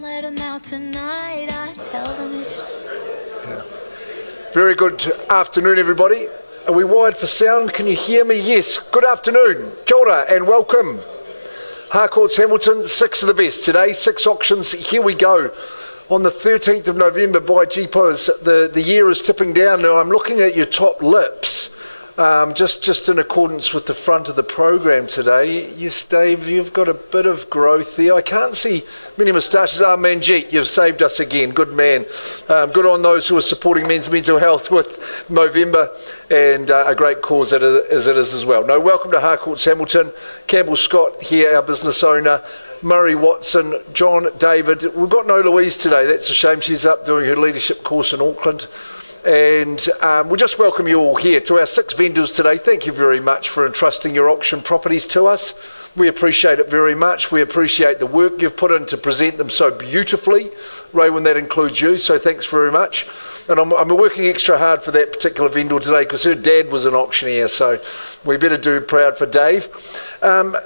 Let them out tonight, I tell them it's... Yeah. Very good afternoon, everybody. Are we wired for sound? Can you hear me? Yes. Good afternoon. Kia ora and welcome. Harcourts Hamilton, 6 of the best today, 6 auctions. Here we go. On the 13th of November, by GPOs, the year is tipping down. Now, I'm looking at your top lips, just in accordance with the front of the program today. Yes, Dave, you've got a bit of growth there. I can't see many moustaches. Manjeet, you've saved us again. Good man. Good on those who are supporting men's mental health with Movember, and a great cause as it is as well. No, welcome to Harcourts Hamilton. Campbell Scott here, our business owner. Murray Watson, John David. We've got no Louise today. That's a shame. She's up doing her leadership course in Auckland. And we just welcome you all here to our 6 vendors today. Thank you very much for entrusting your auction properties to us. We appreciate it very much. We appreciate the work you've put in to present them so beautifully. Raywin, that includes you, so thanks very much. And I'm working extra hard for that particular vendor today because her dad was an auctioneer, so we better do proud for Dave.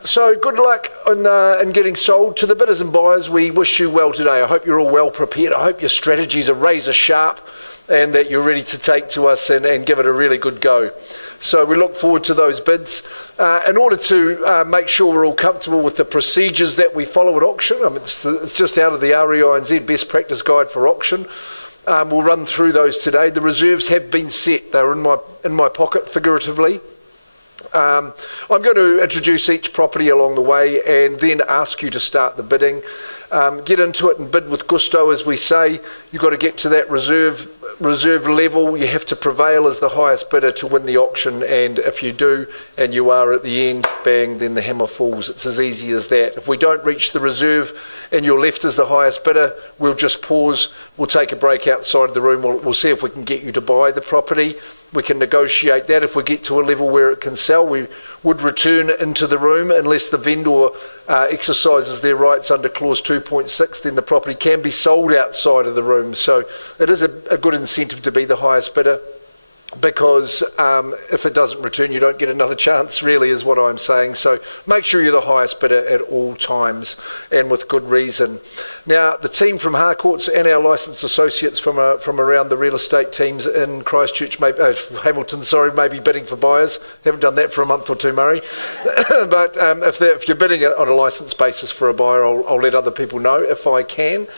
So good luck in getting sold. To the bidders and buyers, we wish you well today. I hope you're all well prepared. I hope your strategies are razor sharp and that you're ready to take to us and give it a really good go. So we look forward to those bids. In order to make sure we're all comfortable with the procedures that we follow at auction, I mean, it's just out of the REINZ Best Practice Guide for Auction. We'll run through those today. The reserves have been set. They're in my pocket, figuratively. I'm going to introduce each property along the way and then ask you to start the bidding. Get into it and bid with gusto, as we say. You've got to get to that reserve level. You have to prevail as the highest bidder to win the auction, and if you do and you are at the end, bang, then the hammer falls. It's as easy as that. If we don't reach the reserve and you're left as the highest bidder, we'll just pause. We'll take a break outside of the room. We'll see if we can get you to buy the property. We can negotiate that. If we get to a level where it can sell, we would return into the room unless the vendor exercises their rights under clause 2.6, then the property can be sold outside of the room. So it is a good incentive to be the highest bidder, because if it doesn't return, you don't get another chance, really, is what I'm saying. So make sure you're the highest bidder at all times, and with good reason. Now, the team from Harcourts and our licensed associates from around the real estate teams in Christchurch, Hamilton, may be bidding for buyers. Haven't done that for a month or two, Murray. But if you're bidding on a licensed basis for a buyer, I'll let other people know if I can.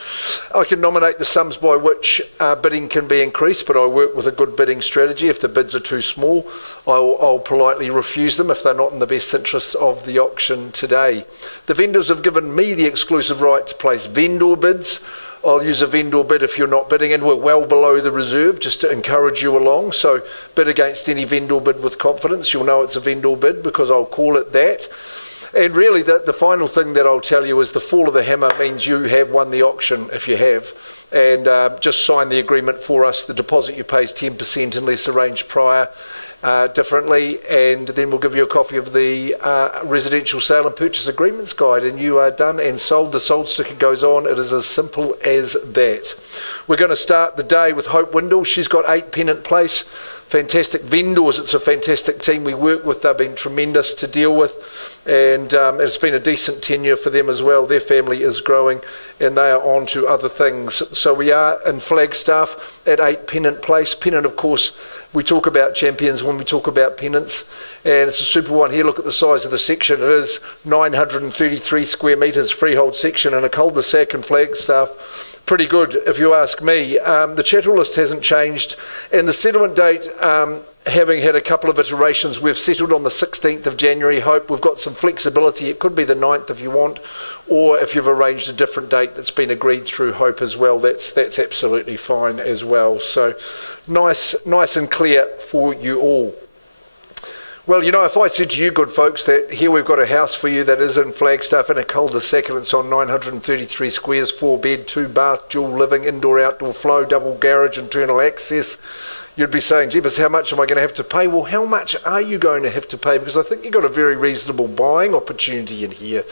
I can nominate the sums by which bidding can be increased, but I work with a good bidding strategy. If the bids are too small, I'll politely refuse them if they're not in the best interests of the auction today. The vendors have given me the exclusive right to place vendor bids. I'll use a vendor bid if you're not bidding, and we're well below the reserve, just to encourage you along. So bid against any vendor bid with confidence. You'll know it's a vendor bid because I'll call it that. And really, the final thing that I'll tell you is the fall of the hammer means you have won the auction if you have. And just sign the agreement for us. The deposit you pay is 10% unless arranged prior differently. And then we'll give you a copy of the Residential Sale and Purchase Agreements Guide, and you are done and sold. The sold sticker goes on. It is as simple as that. We're going to start the day with Hope Windle. She's got 8 Pennant Place. Fantastic vendors. It's a fantastic team we work with. They've been tremendous to deal with, and it's been a decent tenure for them as well. Their family is growing and they are on to other things. So we are in Flagstaff at 8 Pennant Place. Pennant, of course, we talk about champions when we talk about Pennants, and it's a super one here. Look at the size of the section. It is 933 square metres freehold section in a cul-de-sac in Flagstaff. Pretty good, if you ask me. The chattel list hasn't changed, and the settlement date, having had a couple of iterations, we've settled on the 16th of January. Hope we've got some flexibility. It could be the 9th if you want, or if you've arranged a different date that's been agreed through Hope as well, that's absolutely fine as well. So nice and clear for you all. Well, you know, if I said to you, good folks, that here we've got a house for you that is in Flagstaff in a cul-de-sac, and it's on 933 squares, 4 bed, 2 bath, dual living, indoor, outdoor flow, double garage, internal access, you'd be saying, Jeebus, how much am I going to have to pay? Well, how much are you going to have to pay? Because I think you've got a very reasonable buying opportunity in here.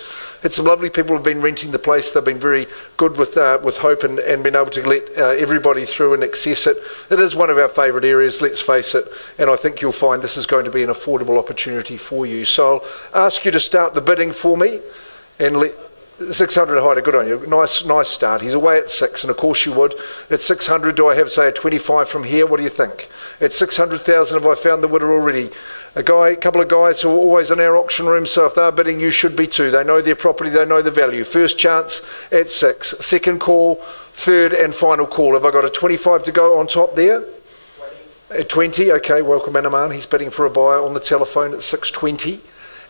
Had some lovely people who've been renting the place. They've been very good with Hope and been able to let everybody through and access it. It is one of our favourite areas, let's face it, and I think you'll find this is going to be an affordable opportunity for you. So I'll ask you to start the bidding for me and let... 600 Heider, good on you. Nice start. He's away at 6, and of course you would. At 600, do I have, say, a 25 from here? What do you think? At 600,000, have I found the winner already? A couple of guys who are always in our auction room, so if they're bidding, you should be too. They know their property, they know the value. First chance at 6. Second call, third and final call. Have I got a 25 to go on top there? 20. At 20, okay, welcome Anaman. He's bidding for a buyer on the telephone at 620.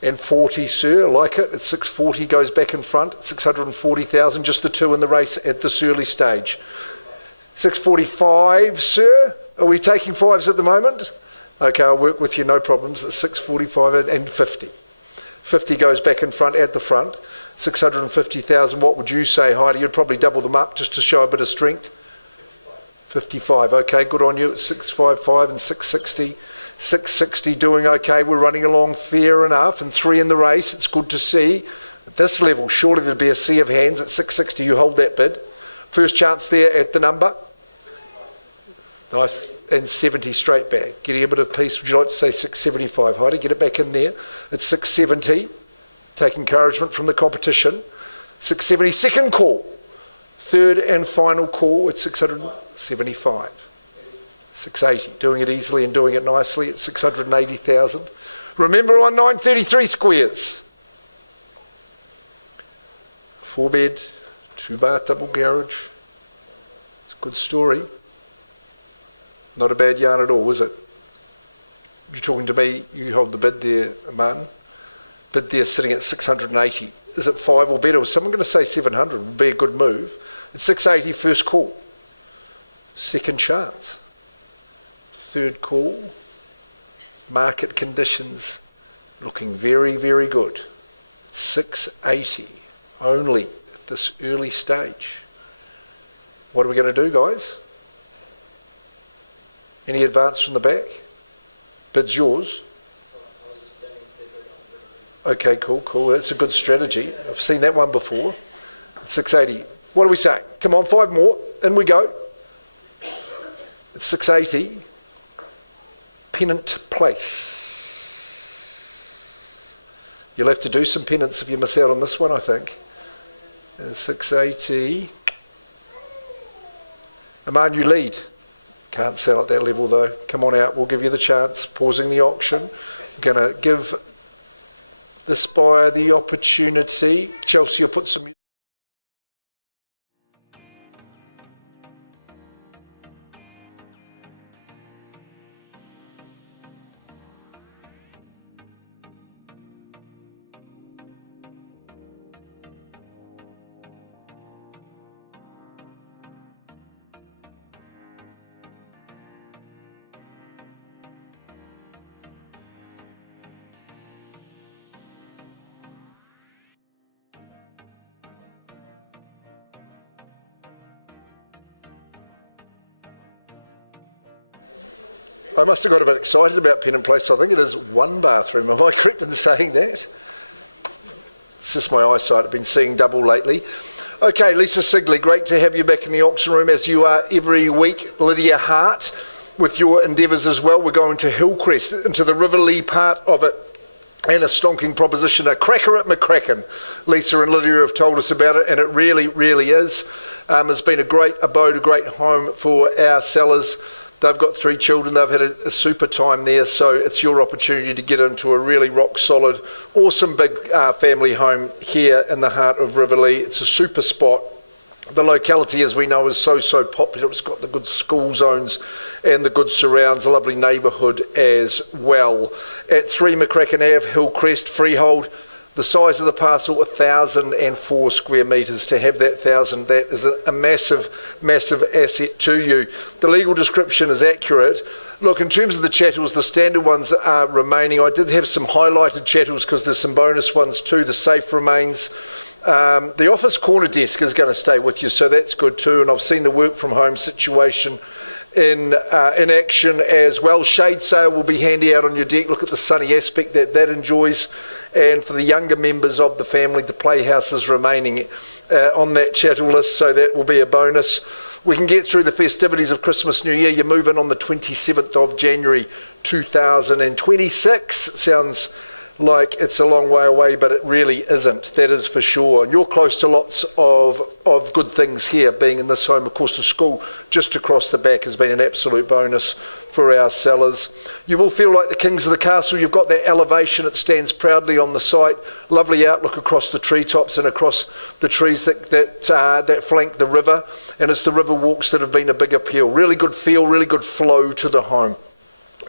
And 40, sir, like it. At 640, goes back in front. 640,000, just the two in the race at this early stage. 645, sir. Are we taking fives at the moment? Okay, I'll work with you, no problems. At 645 and 50. 50 goes back in front at the front. 650,000, what would you say, Heidi? You'd probably double them up just to show a bit of strength. 55, okay, good on you. At 655 and 660. 660 doing okay, we're running along fair enough, and 3 in the race. It's good to see. At this level, surely there'd be a sea of hands. At 660, you hold that bid. First chance there at the number. Nice, and 70 straight back. Getting a bit of peace. Would you like to say 675, Heidi? Get it back in there. At 670, take encouragement from the competition. 670, second call. Third and final call at 675. 680, doing it easily and doing it nicely at 680,000. Remember on 933 squares. 4 bed, 2 bath, double garage. It's a good story. Not a bad yarn at all, is it? You're talking to me, you hold the bid there, Martin. Bid there sitting at 680. Is it 5 or better? Was someone going to say 700? Would be a good move. At 680, first call. Second chance. Third call. Market conditions looking very, very good. At 680 only at this early stage. What are we going to do, guys? Any advance from the back? Bid's yours. Okay, cool. That's a good strategy. I've seen that one before. At 680. What are we saying? Come on, 5 more. In we go. At 680. Pennant Place. You'll have to do some penance if you miss out on this one, I think. And 680. Aman, you lead. Can't sell at that level though. Come on out, we'll give you the chance. Pausing the auction. Going to give this buyer the opportunity. Chelsea will put some... I must have got a bit excited about Pennant Place. I think it is 1 bathroom. Am I correct in saying that? It's just my eyesight. I've been seeing double lately. Okay, Lisa Sigley, great to have you back in the auction room as you are every week. Lydia Hart, with your endeavours as well. We're going to Hillcrest, into the Riverlea part of it. And a stonking proposition, a cracker at McCracken. Lisa and Lydia have told us about it, and it really, really is. It's been a great abode, a great home for our sellers. They've got 3 children. They've had a super time there, so it's your opportunity to get into a really rock-solid, awesome big family home here in the heart of Riverlea. It's a super spot. The locality, as we know, is so popular. It's got the good school zones and the good surrounds, a lovely neighbourhood as well. At 3 McCracken Ave, Hillcrest, freehold. The size of the parcel, 1,004 square metres. To have that 1,000, that is a massive, massive asset to you. The legal description is accurate. Look, in terms of the chattels, the standard ones are remaining. I did have some highlighted chattels because there's some bonus ones too. The safe remains. The office corner desk is going to stay with you, so that's good too. And I've seen the work from home situation in action as well. Shade sail will be handy out on your deck. Look at the sunny aspect that enjoys. And for the younger members of the family, the playhouse is remaining on that chattel list, so that will be a bonus. We can get through the festivities of Christmas, New Year. You move in on the 27th of January 2026. Sounds like it's a long way away, but it really isn't, that is for sure. And you're close to lots of good things here, being in this home. Of course, the school just across the back has been an absolute bonus for our sellers. You will feel like the kings of the castle. You've got that elevation, it stands proudly on the site. Lovely outlook across the treetops and across the trees that flank the river. And it's the river walks that have been a big appeal. Really good feel, really good flow to the home.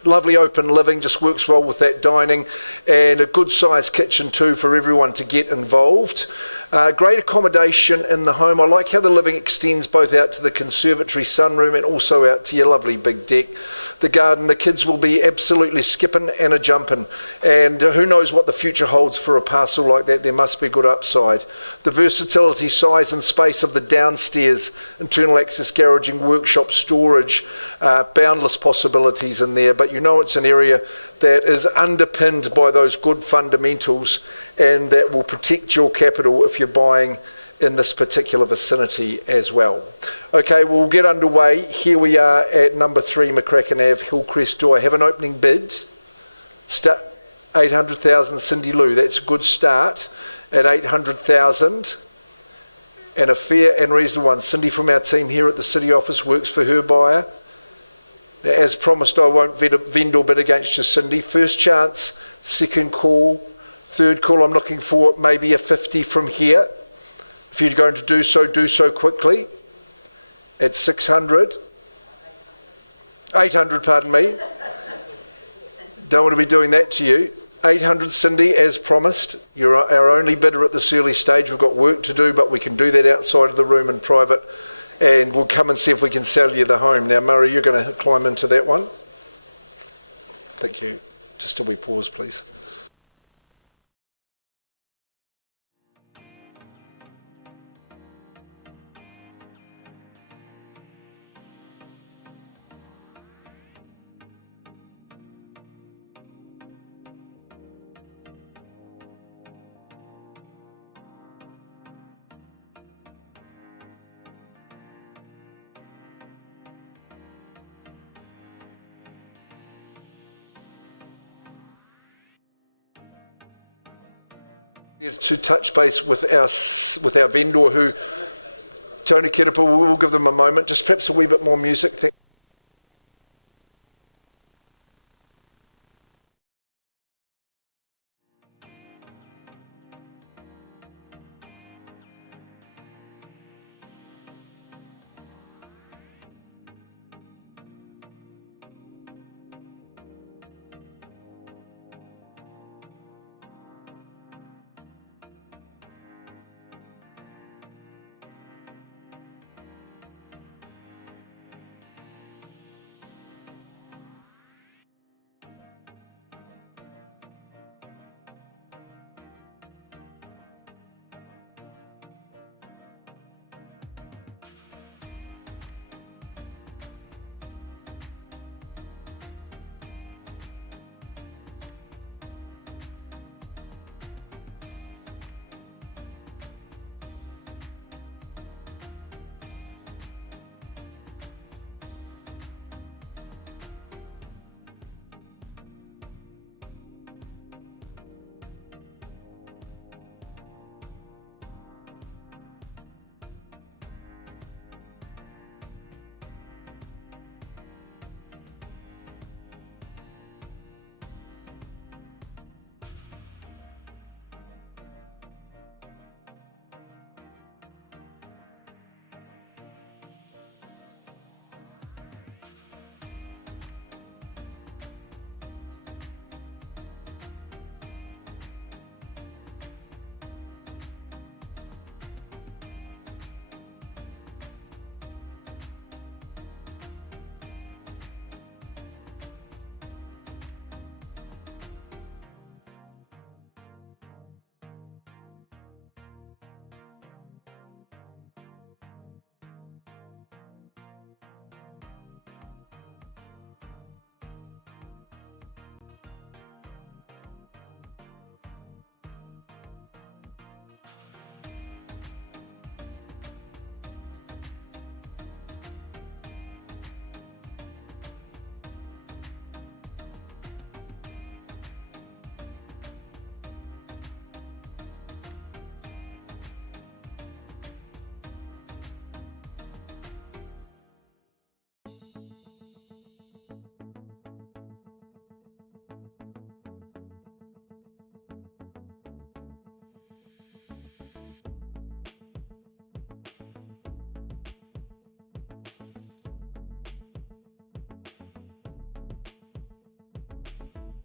Lovely open living, just works well with that dining, and a good sized kitchen too for everyone to get involved. Great accommodation in the home. I like how the living extends both out to the conservatory sunroom and also out to your lovely big deck. The garden, the kids will be absolutely skipping and a jumping, and who knows what the future holds for a parcel like that. There must be good upside. The versatility, size and space of the downstairs, internal access garaging, workshop storage, boundless possibilities in there, but you know it's an area that is underpinned by those good fundamentals and that will protect your capital if you're buying in this particular vicinity as well. Okay, we'll get underway. Here we are at number 3 McCracken Ave, Hillcrest. Do I have an opening bid? 800,000, Cindy Lou. That's a good start at 800,000. And a fair and reasonable one. Cindy from our team here at the City Office works for her buyer. Now, as promised, I won't vendor bid against you, Cindy. First chance, second call, third call. I'm looking for maybe a 50 from here. If you're going to do so quickly. At 800, pardon me. Don't want to be doing that to you. 800, Cindy, as promised. You're our only bidder at this early stage. We've got work to do, but we can do that outside of the room in private, and we'll come and see if we can sell you the home. Now, Murray, you're going to climb into that one. Thank you. Just a wee pause, please. to our vendor who turns touch base with our vendor who, Tony Kirapa, we'll give them a moment, just perhaps a wee bit more music.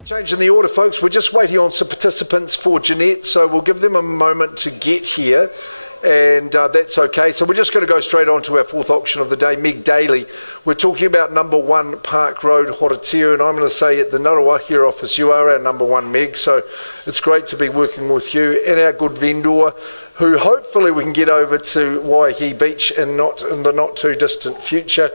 Changing the order, folks. We're just waiting on some participants for Jeanette, so we'll give them a moment to get here, and that's okay. So we're just going to go straight on to our fourth auction of the day, Meg Daly. We're talking about number 1 Park Road, Horeteu, and I'm going to say at the Ngaruawahia office, you are our number 1, Meg, so it's great to be working with you and our good vendor, who hopefully we can get over to Waihi Beach in the not too distant future.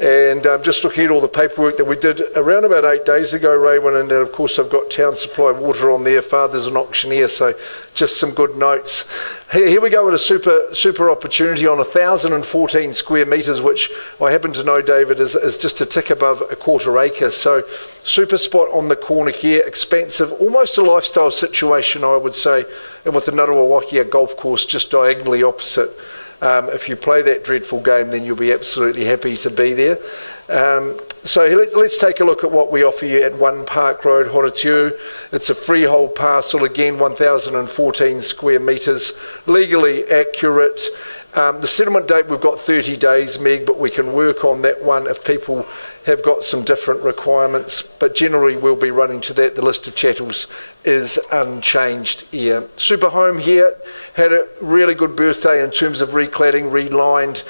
And just looking at all the paperwork that we did around about 8 days ago, Raywin, and then of course I've got Town Supply Water on there. Father's an auctioneer, so just some good notes. Here we go with a super opportunity on 1,014 square metres, which I happen to know, David, is just a tick above a quarter acre. So super spot on the corner here, expansive, almost a lifestyle situation, I would say, and with the Ngaruawahia golf course just diagonally opposite. If you play that dreadful game, then you'll be absolutely happy to be there. So let's take a look at what we offer you at 1 Park Road, Horeteu. It's a freehold parcel, again, 1,014 square metres, legally accurate. The settlement date, we've got 30 days, Meg, but we can work on that one if people have got some different requirements. But generally, we'll be running to that. The list of chattels is unchanged here. Super Home here had a really good birthday in terms of recladding, relined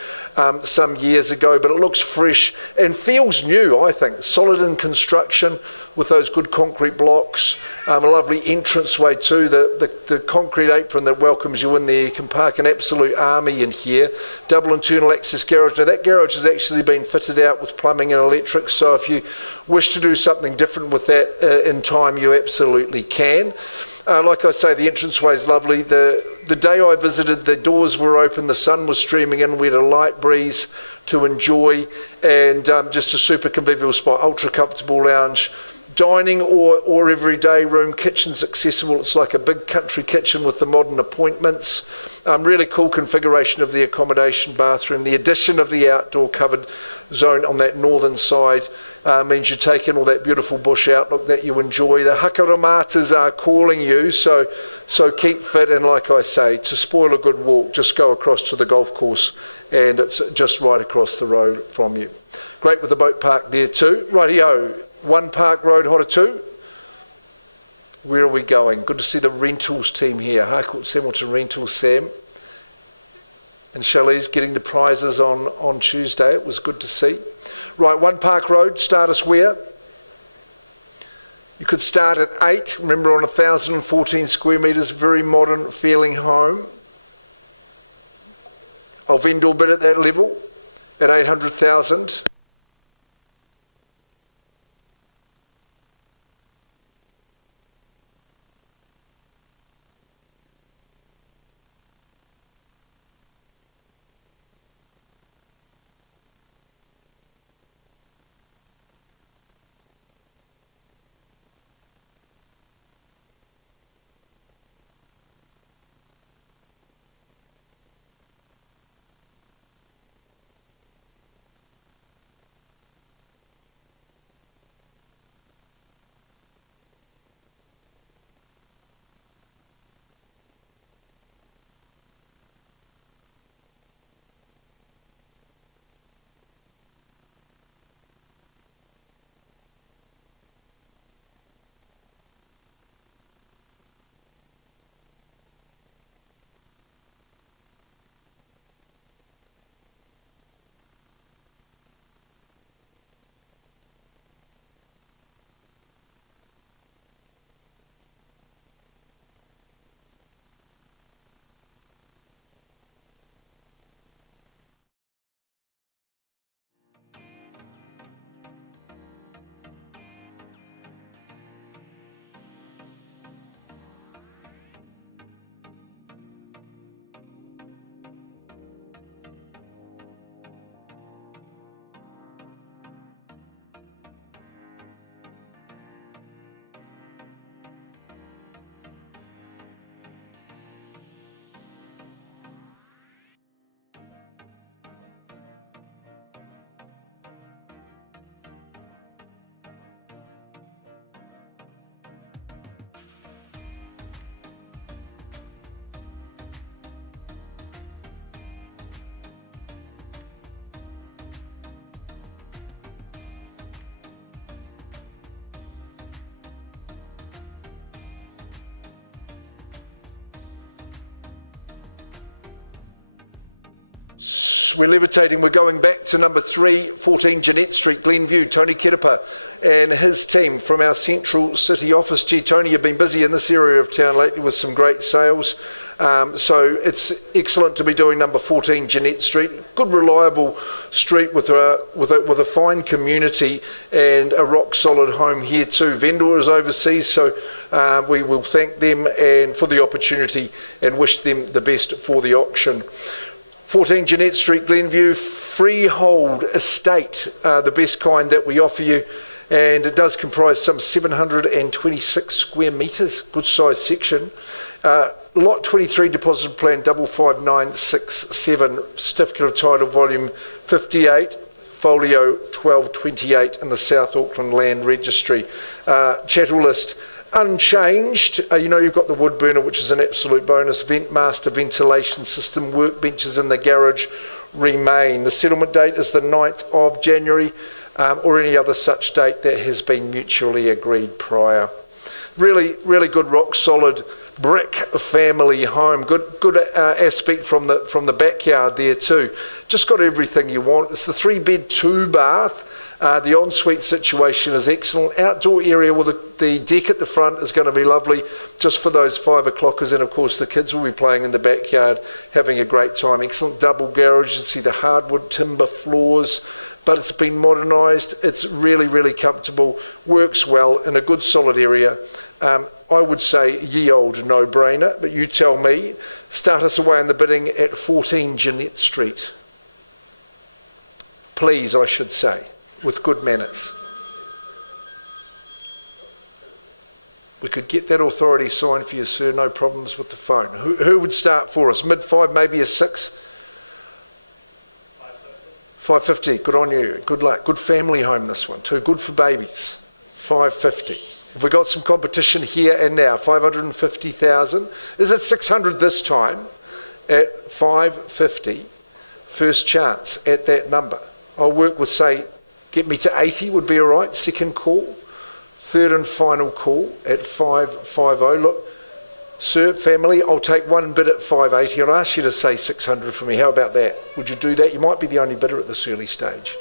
some years ago, but it looks fresh and feels new, I think. Solid in construction with those good concrete blocks. A lovely entranceway too. The concrete apron that welcomes you in there. You can park an absolute army in here. Double internal access garage. Now that garage has actually been fitted out with plumbing and electrics, so if you wish to do something different with that in time, you absolutely can. Like I say, the entranceway is lovely. The day I visited, the doors were open, the sun was streaming in, we had a light breeze to enjoy, and just a super convivial spot, ultra comfortable lounge. Dining or everyday room, kitchen's accessible. It's like a big country kitchen with the modern appointments. Really cool configuration of the accommodation bathroom. The addition of the outdoor covered zone on that northern side means you're taking all that beautiful bush outlook that you enjoy. The hakaramatas are calling you, so keep fit, and like I say, to spoil a good walk, just go across to the golf course, and it's just right across the road from you. Great with the boat park there too. Rightio. 1 Park Road, Horeteu. Where are we going? Good to see the rentals team here. Harcourt Hamilton Rentals, Sam. And Shelley's getting the prizes on Tuesday. It was good to see. Right, 1 Park Road, start us where? You could start at 8. Remember, on 1,014 square metres, very modern feeling home. I'll vendor bid at that level at 800,000. we're levitating. We're going back to number 3, 14 Jeanette Street, Glenview. Tony Kerepa and his team from our Central City office. Gee, Tony, you've been busy in this area of town lately with some great sales. So it's excellent to be doing number 14 Jeanette Street. Good, reliable street with a fine community and a rock-solid home here too. Vendor is overseas, so we will thank them and for the opportunity and wish them the best for the auction. 14 Jeanette Street, Glenview, freehold estate, the best kind that we offer you, and it does comprise some 726 square metres, good size section. Lot 23 deposit plan 55967, certificate of title volume 58, folio 1228 in the South Auckland Land Registry. Chattel list unchanged. You know, you've got the wood burner, which is an absolute bonus. Vent master ventilation system, workbenches in the garage remain. The settlement date is the 9th of January or any other such date that has been mutually agreed prior. Really, really good, rock solid brick family home. Good aspect from the backyard there too. Just got everything you want. It's the 3-bed, 2-bath. The ensuite situation is excellent. Outdoor area with the deck at the front is going to be lovely just for those 5 o'clockers, and of course the kids will be playing in the backyard having a great time. Excellent double garage. You see the hardwood timber floors, but it's been modernised. It's really, really comfortable, works well in a good solid area. I would say ye old no-brainer, but you tell me. Start us away in the bidding at 14 Jeanette Street. Please, I should say, with good manners. We could get that authority signed for you, sir, no problems with the phone. Who would start for us? Mid-5, maybe a 6? 550, good on you, good luck. Good family home, this one too, good for babies. 550. Have we got some competition here and now? 550,000. Is it 600 this time? At 550, first chance at that number. I'll work with, say, get me to 80 would be all right. Second call. Third and final call at 550. Look, sir, family, I'll take one bid at 580. I'll ask you to say 600 for me. How about that? Would you do that? You might be the only bidder at this early stage.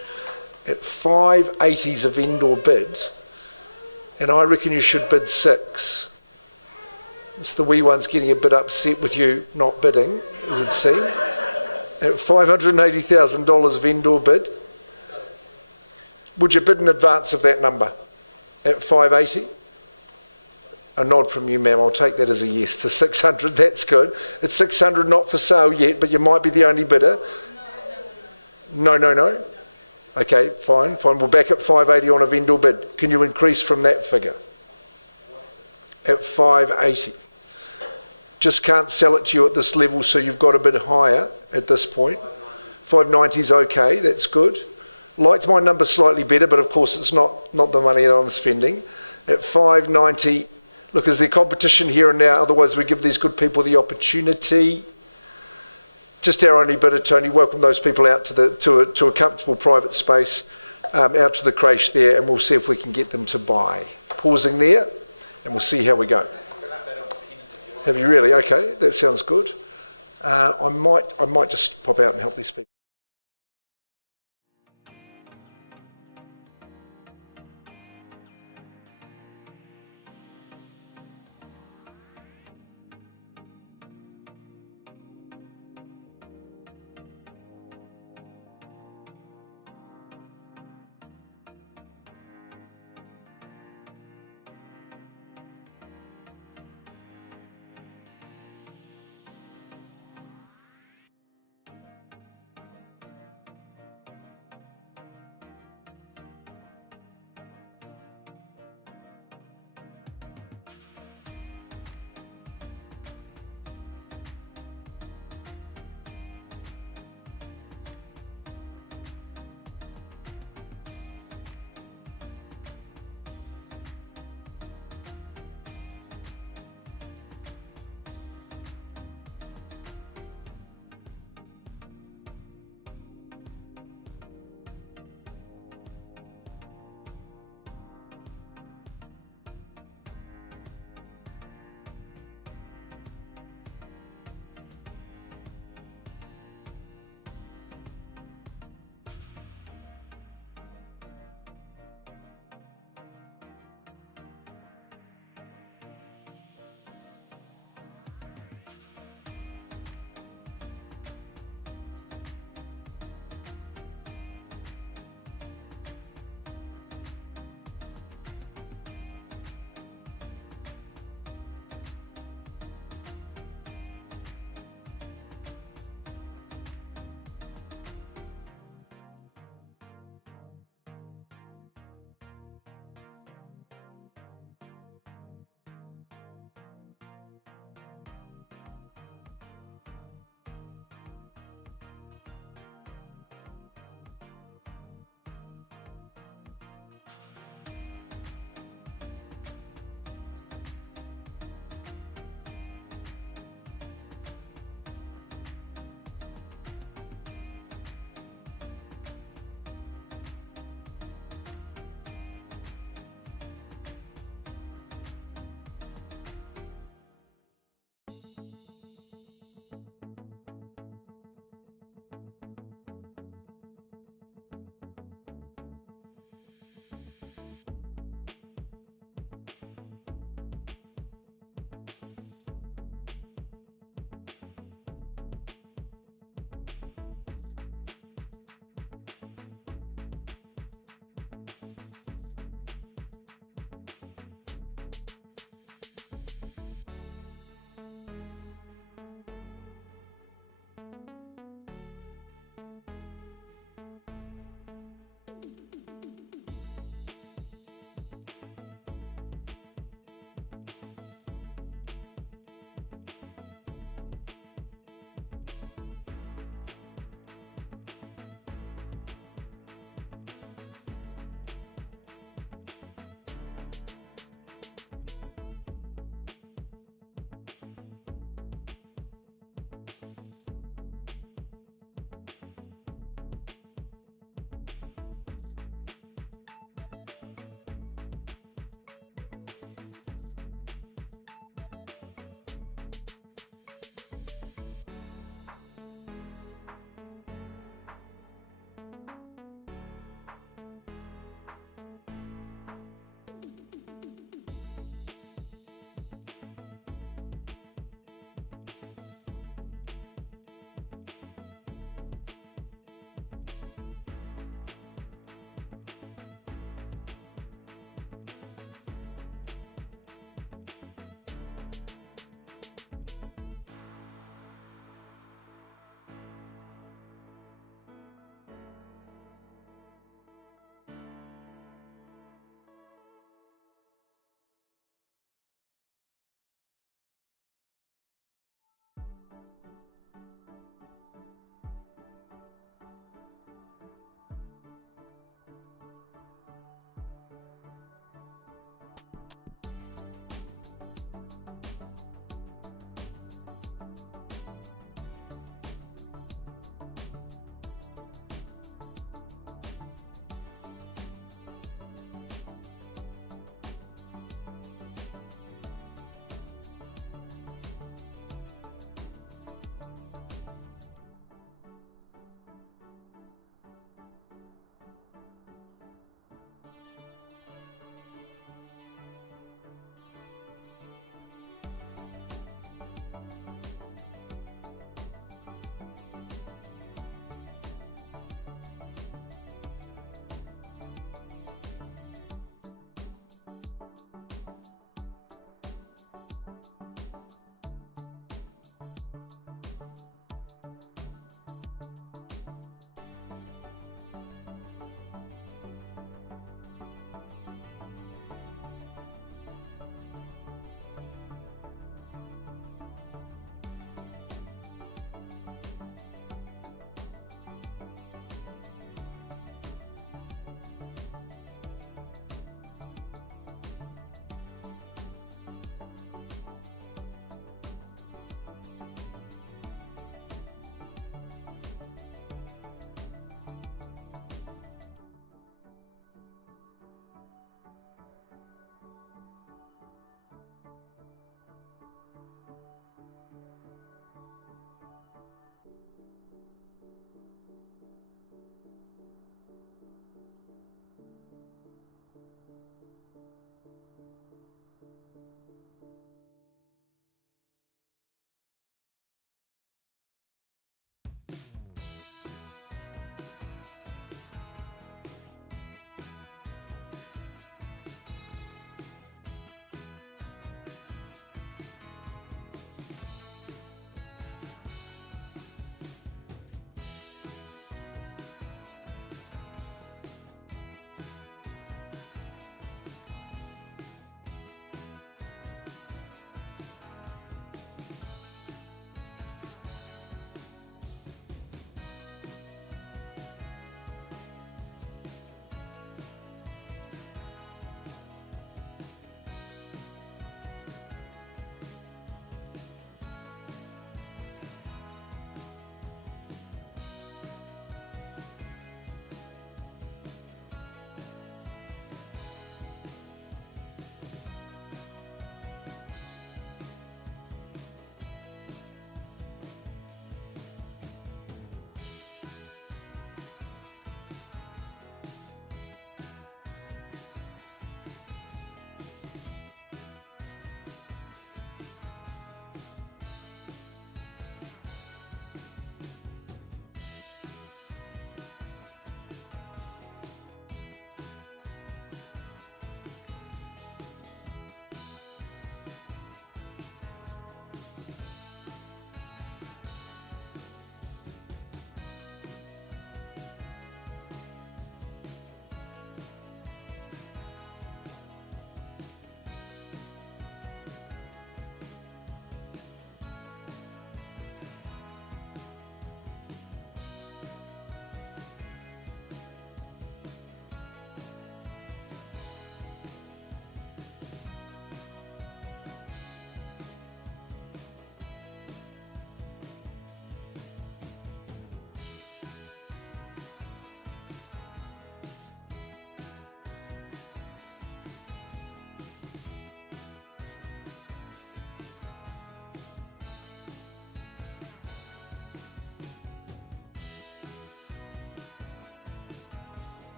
At 580 is a vendor bid, and I reckon you should bid 6. It's the wee ones getting a bit upset with you not bidding, it would seem. At $580,000 vendor bid. Would you bid in advance of that number? At 580? A nod from you, ma'am. I'll take that as a yes. To 600, that's good. It's 600, not for sale yet, but you might be the only bidder. No. Okay, fine. We're back at 580 on a vendor bid. Can you increase from that figure? At 580. Just can't sell it to you at this level, so you've got a bit higher at this point. 590 is okay, that's good. Liked my number slightly better, but of course it's not the money that I'm spending. At 590, look, is there competition here and now? Otherwise we give these good people the opportunity. Just our only bidder, Tony. Welcome those people out to a comfortable private space, out to the creche there, and we'll see if we can get them to buy. Pausing there, and we'll see how we go. Have you really? Okay, that sounds good. I might just pop out and help these people.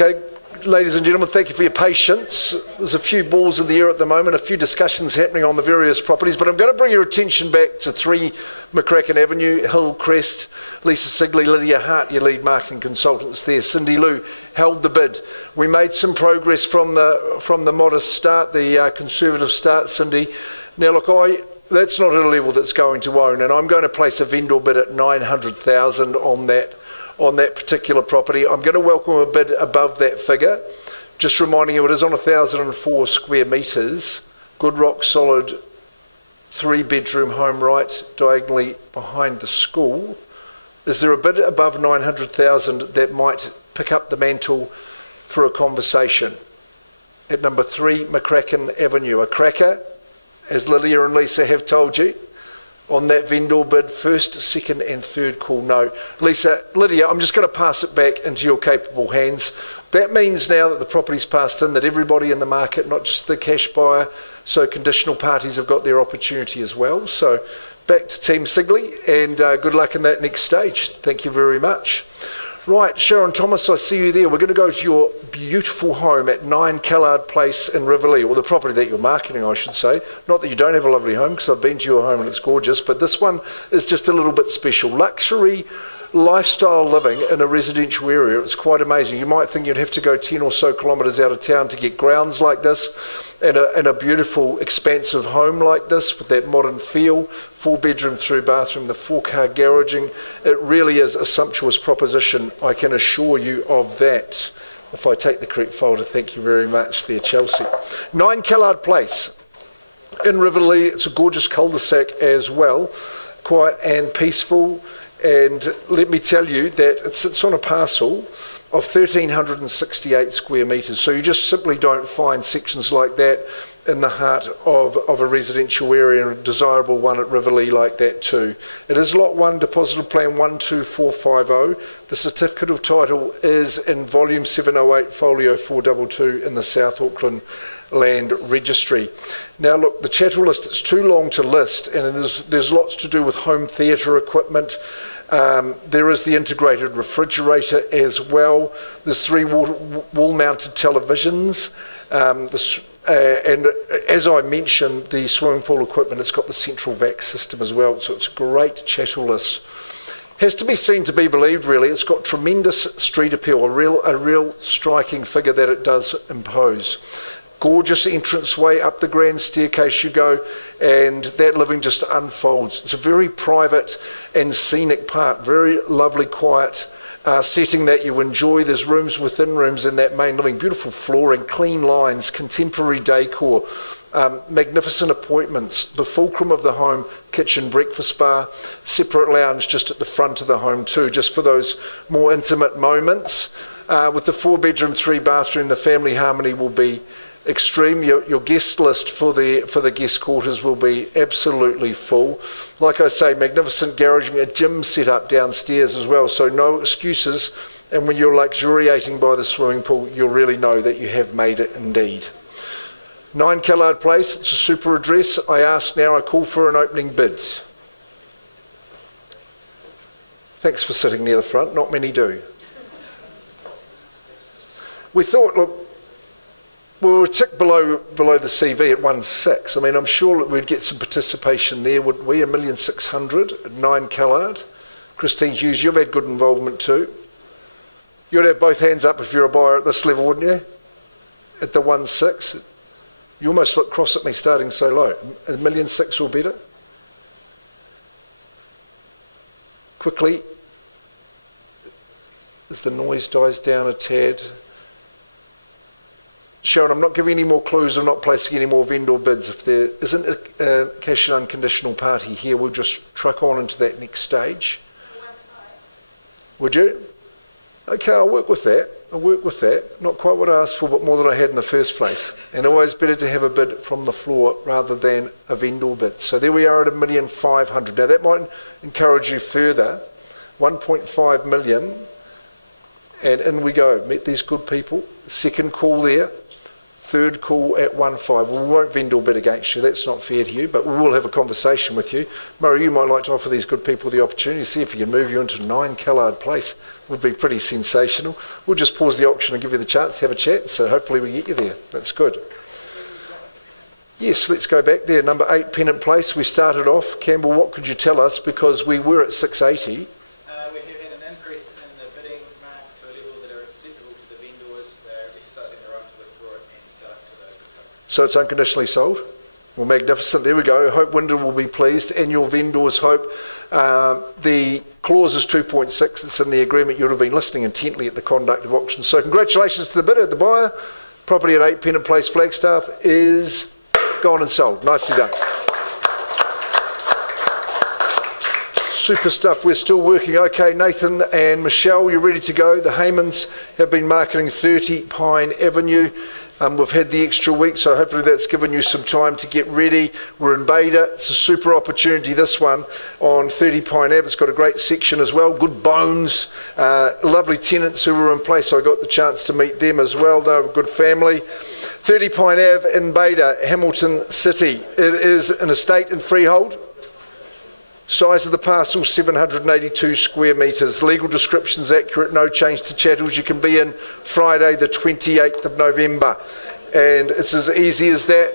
Okay, ladies and gentlemen, thank you for your patience. There's a few balls in the air at the moment, a few discussions happening on the various properties, but I'm going to bring your attention back to 3 McCracken Avenue, Hillcrest. Lisa Sigley, Lydia Hart, your lead marketing consultants there. Cindy Lou held the bid. We made some progress from the modest start, the conservative start, Cindy. Now look, that's not at a level that's going to own, and I'm going to place a vendor bid at 900,000 on that particular property. I'm going to welcome a bid above that figure. Just reminding you, it is on 1,004 square metres, good rock solid 3-bedroom home right diagonally behind the school. Is there a bid above 900,000 that might pick up the mantle for a conversation? At number 3 McCracken Avenue, a cracker, as Lydia and Lisa have told you. On that vendor bid, first, second and third call no. Lydia, I'm just going to pass it back into your capable hands. That means now that the property's passed in, that everybody in the market, not just the cash buyer, so conditional parties have got their opportunity as well. So back to Team Sigley, and good luck in that next stage. Thank you very much. Right, Sharon Thomas, I see you there. We're going to go to your beautiful home at 9 Callard Place in Riverlea, or the property that you're marketing, I should say. Not that you don't have a lovely home, because I've been to your home and it's gorgeous, but this one is just a little bit special. Luxury lifestyle living in a residential area. It's quite amazing. You might think you'd have to go 10 or so kilometres out of town to get grounds like this, and a beautiful, expansive home like this with that modern feel. 4-bedroom through bathroom, the 4-car garaging. It really is a sumptuous proposition, I can assure you of that. If I take the correct folder, thank you very much there, Chelsea. 9 Callard Place in Riverlea. It's a gorgeous cul-de-sac as well, quiet and peaceful. And let me tell you that it sits on a parcel of 1,368 square metres. So you just simply don't find sections like that in the heart of a residential area, and a desirable one at Riverlea like that too. It is Lot 1, Deposited Plan 12450. The certificate of title is in Volume 708, Folio 422 in the South Auckland Land Registry. Now look, the chattel list, it's too long to list, and there's lots to do with home theatre equipment. There is the integrated refrigerator as well. There's 3 wall-mounted televisions. And as I mentioned, the swimming pool equipment, it's got the central vac system as well. So it's a great chattel list. Has to be seen to be believed, really. It's got tremendous street appeal, a real striking figure that it does impose. Gorgeous entranceway, up the grand staircase you go, and that living just unfolds. It's a very private and scenic part, very lovely, quiet setting that you enjoy. There's rooms within rooms in that main living, beautiful flooring, clean lines, contemporary decor, magnificent appointments, the fulcrum of the home, kitchen, breakfast bar, separate lounge just at the front of the home too, just for those more intimate moments. With the 4-bedroom, 3-bathroom, the family harmony will be extreme. Your guest list for the guest quarters will be absolutely full. Like I say, magnificent garaging, a gym set up downstairs as well, so no excuses. And when you're luxuriating by the swimming pool, you'll really know that you have made it indeed. 9 Callard Place, it's a super address. I ask now, I call for an opening bid. Thanks for sitting near the front, not many do. We thought, look, we were a tick below the CV at 1.6. I mean, I'm sure that we'd get some participation there, wouldn't we? 1,600,000 at 9 Callard. Christine Hughes, you've had good involvement too. You'd have both hands up if you're a buyer at this level, wouldn't you? At the 1.6. You almost look cross at me starting so low. 1,600,000 or better. Quickly, as the noise dies down a tad. Sharon, I'm not giving any more clues, I'm not placing any more vendor bids. If there isn't a cash and unconditional party here, we'll just truck on into that next stage. Would you? Okay, I'll work with that. Not quite what I asked for, but more than I had in the first place. And always better to have a bid from the floor rather than a vendor bid. So there we are at 1,500,000. Now that might encourage you further. 1.5 million. And in we go. Meet these good people. Second call there. third call at 1.5. We won't vendor bid against you, that's not fair to you, but we will have a conversation with you. Murray, you might like to offer these good people the opportunity to see if we can move you into 9 Callard Place. Would be pretty sensational. We'll just pause the auction and give you the chance to have a chat, so hopefully we get you there. That's good. Yes, let's go back there. Number 8, Pennant Place. We started off. Campbell, what could you tell us? Because we were at 680. We have had an increase in the bidding mark to a level that are acceptable to the vendors. They're exercising their right to withdraw it and sell it to those good folk. So it's unconditionally sold? Well, magnificent. There we go. Hope Wyndham will be pleased, and your vendors hope. The clause is 2.6. It's in the agreement. You would have been listening intently at the conduct of auctions. So congratulations to the bidder, the buyer. Property at 8 Pennant Place, Flagstaff is gone and sold. Nicely done. Super stuff. We're still working. Okay, Nathan and Michelle, you're ready to go. The Haymans have been marketing 30 Pine Avenue. We've had the extra week, so hopefully that's given you some time to get ready. We're in Beta. It's a super opportunity, this one, on 30 Pine Ave. It's got a great section as well. Good bones. Lovely tenants who were in place. So I got the chance to meet them as well. They're a good family. 30 Pine Ave in Beta, Hamilton City. It is an estate and freehold. Size of the parcel, 782 square metres. Legal description's accurate, no change to chattels. You can be in Friday the 28th of November. And it's as easy as that.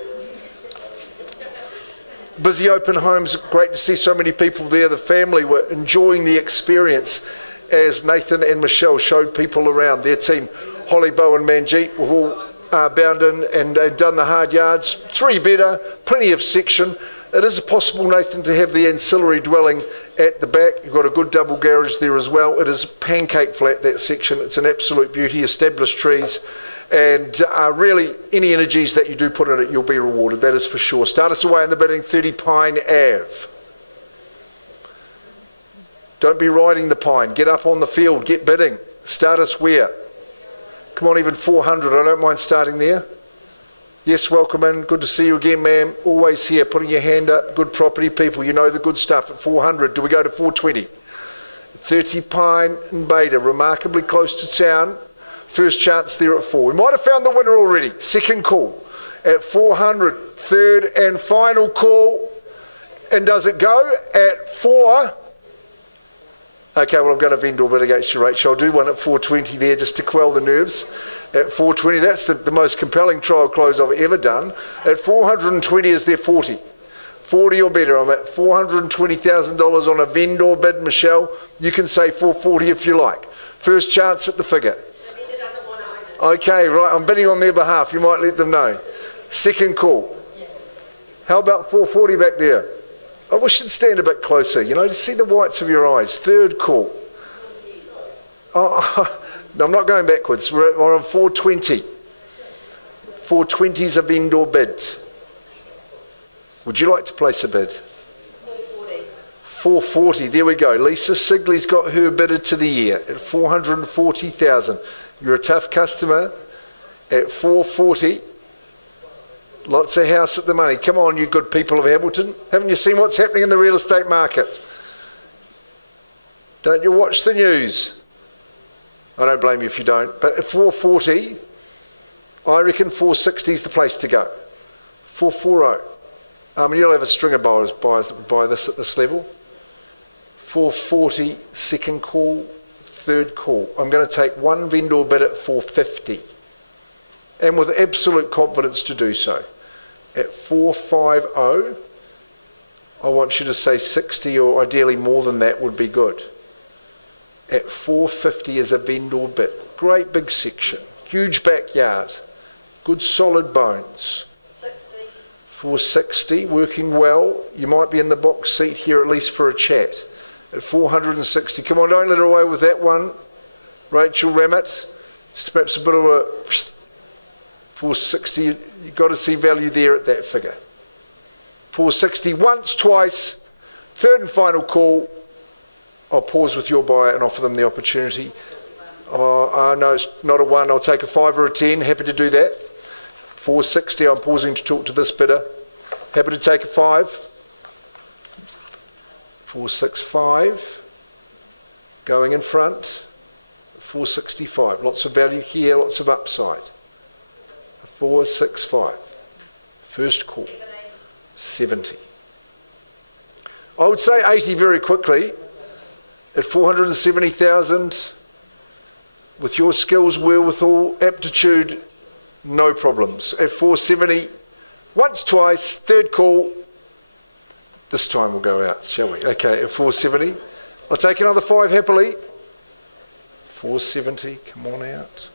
Busy open homes, great to see so many people there. The family were enjoying the experience as Nathan and Michelle showed people around. Their team, Holly, Bo and Manjeet, were all bound in and done the hard yards. 3 better, plenty of section. It is possible, Nathan, to have the ancillary dwelling at the back. You've got a good double garage there as well. It is pancake flat, that section. It's an absolute beauty, established trees. And really, any energies that you do put in it, you'll be rewarded. That is for sure. Start us away in the bidding, 30 Pine Ave. Don't be riding the pine. Get up on the field. Get bidding. Start us where? Come on, even 400. I don't mind starting there. Yes, welcome in. Good to see you again, ma'am. Always here, putting your hand up. Good property people. You know the good stuff at 400. Do we go to 420? 30 Pine and Beta, remarkably close to town. First chance there at 4. We might have found the winner already. Second call at 400. Third and final call. And does it go at 4? Okay, well, I'm going to vendor bid against you, Rachel. I'll do one at 420 there just to quell the nerves. At 420, that's the most compelling trial close I've ever done. At 420 is there 40. 40 or better. I'm at $420,000 on a vendor bid, Michelle. You can say 440 if you like. First chance at the figure. Okay, right, I'm bidding on their behalf. You might let them know. Second call. How about 440 back there? I wish you'd stand a bit closer, you know, to see the whites of your eyes. Third call. Oh, no, I'm not going backwards. We're on 420. 420 is a vendor bid. Would you like to place a bid? 440. 440, there we go. Lisa Sigley's got her bidded to the year at 440,000. You're a tough customer at 440. Lots of house at the money. Come on, you good people of Hamilton. Haven't you seen what's happening in the real estate market? Don't you watch the news? I don't blame you if you don't. But at 440, I reckon 460 is the place to go. 440. And you'll have a string of buyers that would buy this at this level. 440, second call, third call. I'm going to take one vendor bid at 450. And with absolute confidence to do so. At 450, I want you to say 60 or ideally more than that would be good. At 450 is a vendor bid. Great big section, huge backyard, good solid bones. 60. 460, working well. You might be in the box seat here at least for a chat. At 460, come on, don't let her away with that one. Rachel Ramett, just perhaps a bit of a 460, you've got to see value there at that figure. 460 once, twice, third and final call. I'll pause with your buyer and offer them the opportunity. No, it's not a 1. I'll take a 5 or a 10. Happy to do that. 460, I'm pausing to talk to this bidder. Happy to take a 5. 465. Going in front. 465. Lots of value here, lots of upside. 465. First call. 70. I would say 80 very quickly. At 470,000, with your skills, wherewithal, aptitude, no problems. At 470, once, twice, third call. This time we'll go out, shall we? Okay, at 470. I'll take another 5 happily. 470, come on out.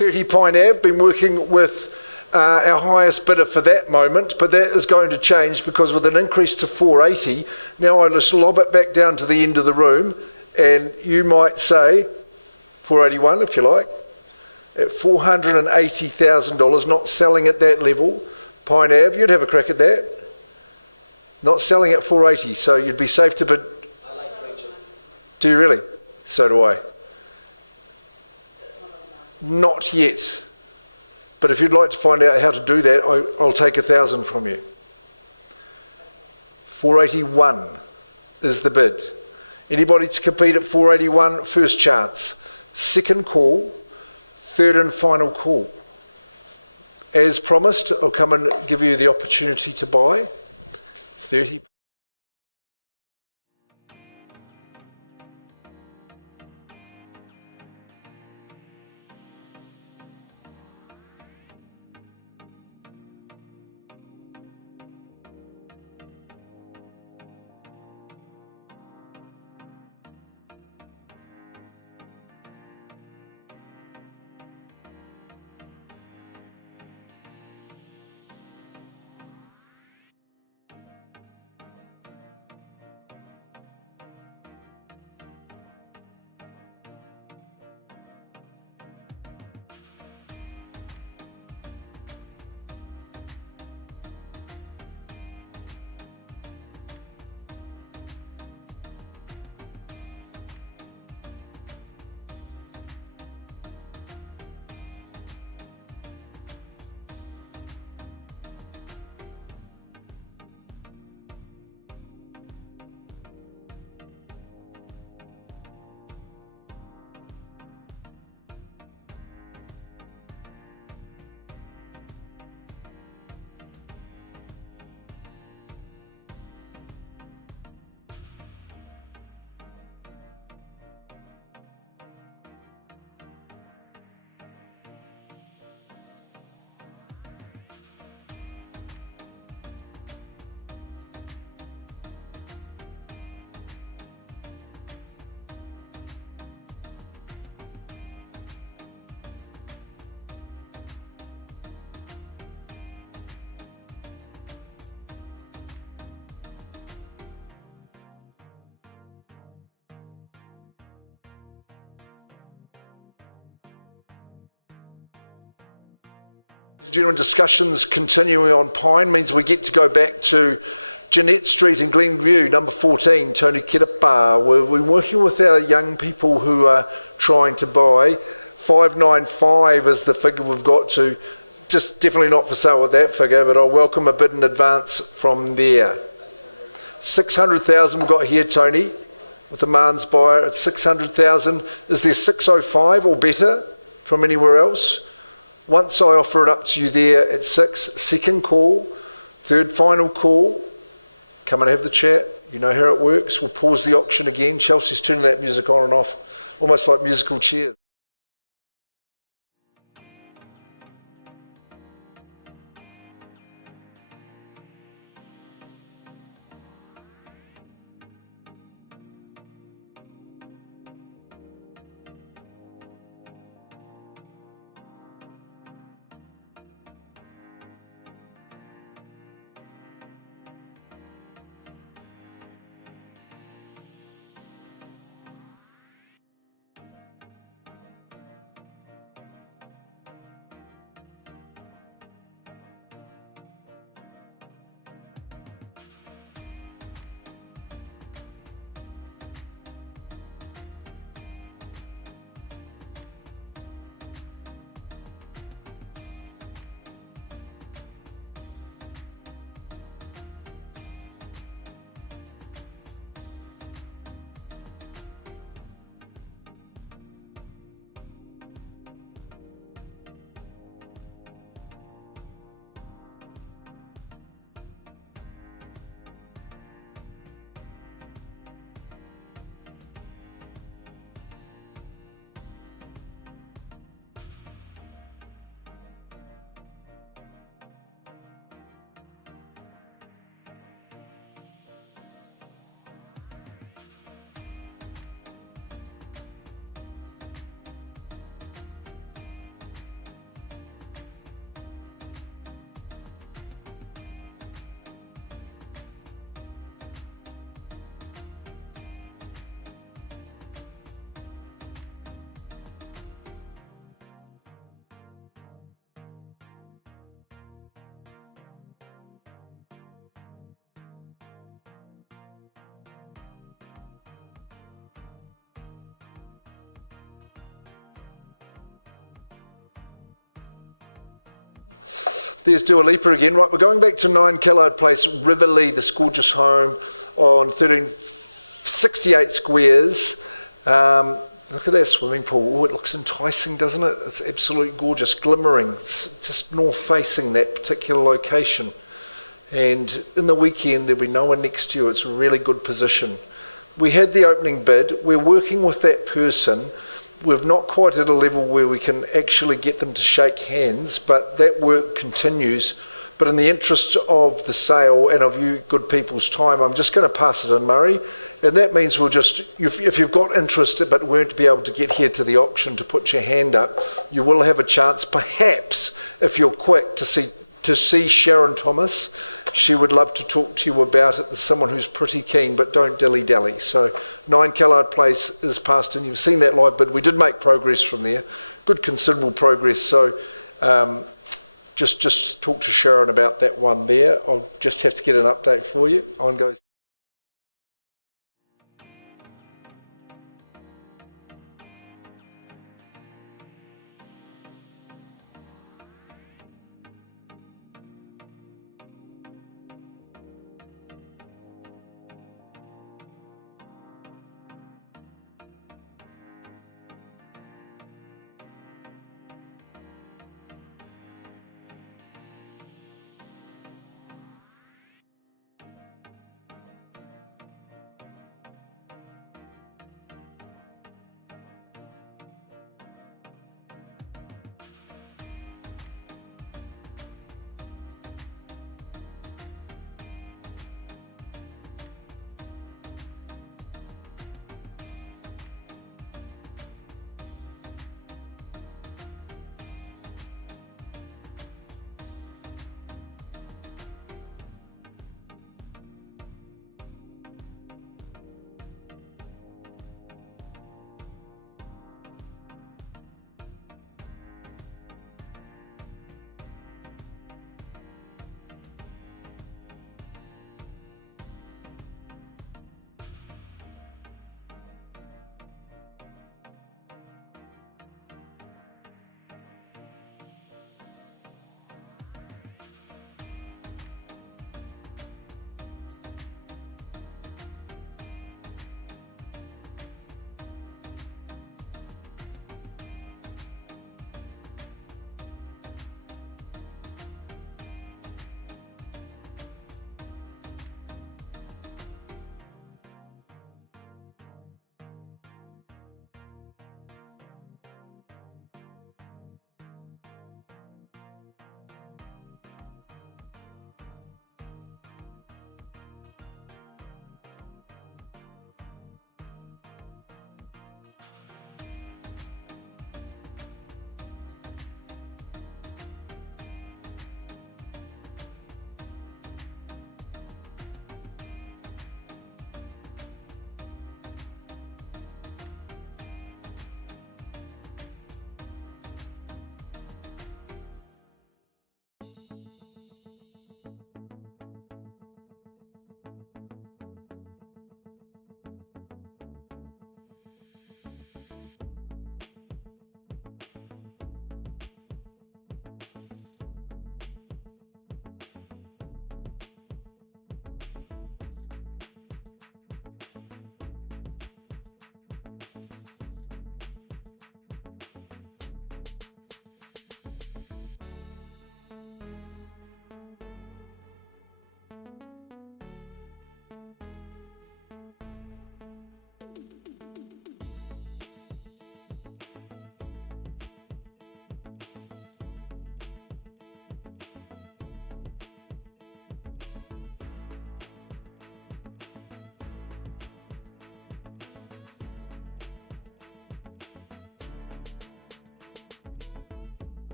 30 Pine Ave, been working with our highest bidder for that moment, but that is going to change because with an increase to 480, now I just lob it back down to the end of the room, and you might say 481 if you like, at $480,000, not selling at that level. Pine Ave, you'd have a crack at that. Not selling at 480, so you'd be safe to bid. I like Rachel. Do you really? So do I. Not yet. But if you'd like to find out how to do that, I'll take 1,000 from you. 481 is the bid. Anybody to compete at 481, first chance. Second call, third and final call. As promised, I'll come and give you the opportunity to buy. 30. Ladies and gentlemen, discussions continuing on Pine means we get to go back to Jeanette Street in Glenview, number 14, Tony Kirapa. We're working with our young people who are trying to buy. 595 is the figure we've got to. Just definitely not for sale at that figure, but I'll welcome a bid in advance from there. 600,000 we've got here, Tony, with the Mans buyer at 600,000. Is there 605 or better from anywhere else? Once I offer it up to you there at 6, second call, third final call, come and have the chat. You know how it works. We'll pause the auction again. Chelsea's turning that music on and off, almost like musical chairs. There's Dua Lipa again. Right, we're going back to 9 Killard Place, Riverlea, this gorgeous home on 1368 squares. Look at that swimming pool. Oh, it looks enticing, doesn't it? It's absolutely gorgeous, glimmering. It's just north facing that particular location. And in the weekend, there'll be no one next to you. It's a really good position. We had the opening bid. We're working with that person. We're not quite at a level where we can actually get them to shake hands, but that work continues. But in the interest of the sale and of you good people's time, I'm just going to pass it in, Murray. And that means we'll just, if you've got interest but weren't be able to get here to the auction to put your hand up, you will have a chance, perhaps, if you're quick, to see Sharon Thomas. She would love to talk to you about it. There's someone who's pretty keen, but don't dilly-dally. So 9 Killard Place is passed, and you've seen that live bid. We did make progress from there, good considerable progress. So just talk to Sharon about that one there. I'll just have to get an update for you. On goes.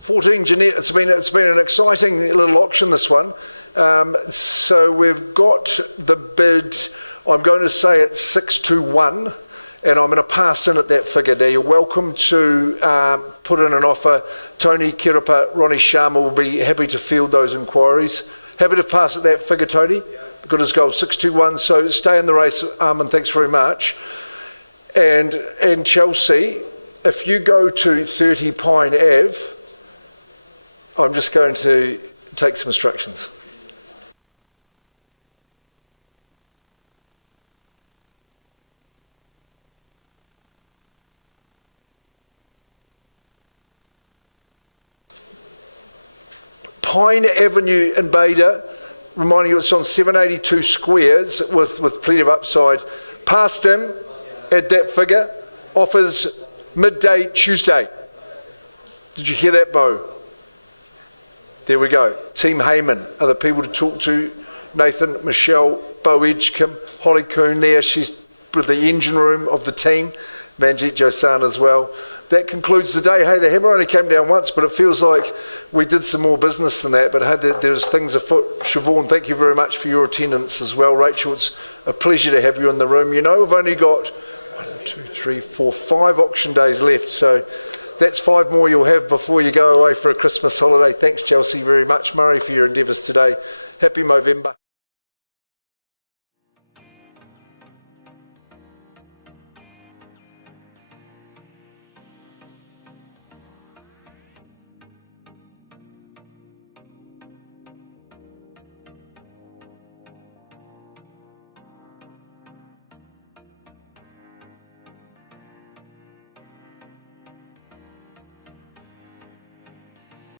14 Jeanette, it's been an exciting little auction, this one. So we've got the bid, I'm going to say it's 621, and I'm going to pass in at that figure. Now you're welcome to put in an offer. Tony Kirapa, Ronnie Sharma will be happy to field those inquiries. Happy to pass at that figure, Tony? Yeah. Good as gold, 621, so stay in the race, and thanks very much. And Chelsea, if you go to 30 Pine Ave, I'm just going to take some instructions. Pine Avenue in Bader, reminding you it's on 782 squares with plenty of upside. Passed in at that figure, offers midday Tuesday. Did you hear that, Bo? There we go. Team Heyman are the people to talk to. Nathan, Michelle, Bo Edgecombe, Holly Coon there. She's with the engine room of the team. Manjit Josan as well. That concludes the day. Hey, the hammer only came down once, but it feels like we did some more business than that. But hey, there's things afoot. Siobhan, thank you very much for your attendance as well. Rachel, it's a pleasure to have you in the room. You know, we've only got 1, 2, 3, 4, 5 auction days left. So that's 5 more you'll have before you go away for a Christmas holiday. Thanks, Chelsea, very much. Murray, for your endeavours today. Happy Movember.